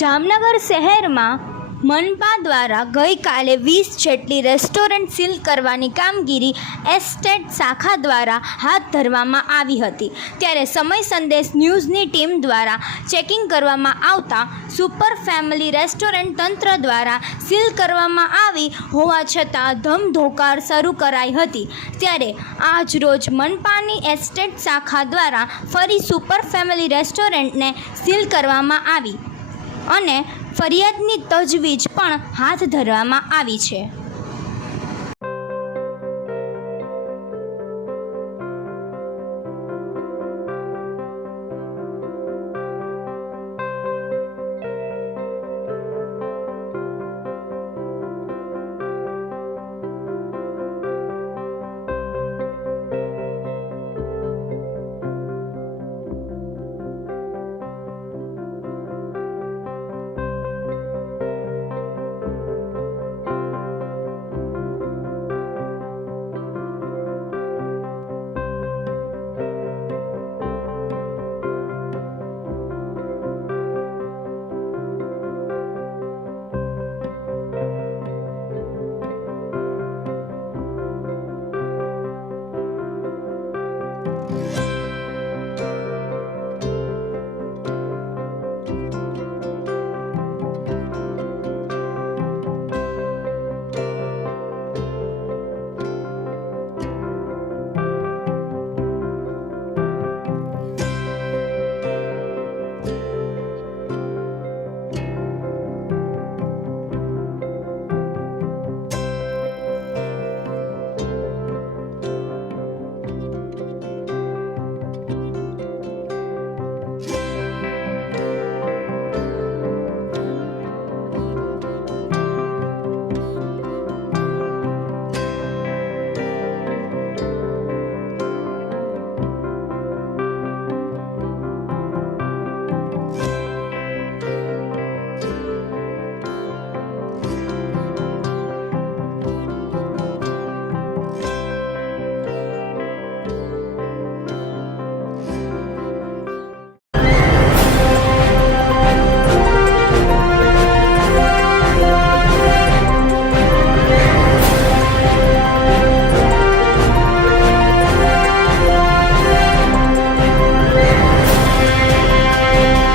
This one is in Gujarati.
જામનગર શહેરમાં મનપા દ્વારા ગઈકાલે વીસ જેટલી રેસ્ટોરન્ટ સીલ કરવાની કામગીરી એસ્ટેટ શાખા દ્વારા હાથ ધરવામાં આવી હતી. ત્યારે સમય સંદેશ ન્યૂઝની ટીમ દ્વારા ચેકિંગ કરવામાં આવતા સુપર ફેમિલી રેસ્ટોરન્ટ તંત્ર દ્વારા સીલ કરવામાં આવી હોવા છતાં ધમધોકાર શરૂ કરાઈ હતી. ત્યારે આજ રોજ મનપાની એસ્ટેટ શાખા દ્વારા ફરી સુપર ફેમિલી રેસ્ટોરન્ટને સીલ કરવામાં આવી. અને ફરિયાદની તજવીજ પણ હાથ ધરવામાં આવી છે.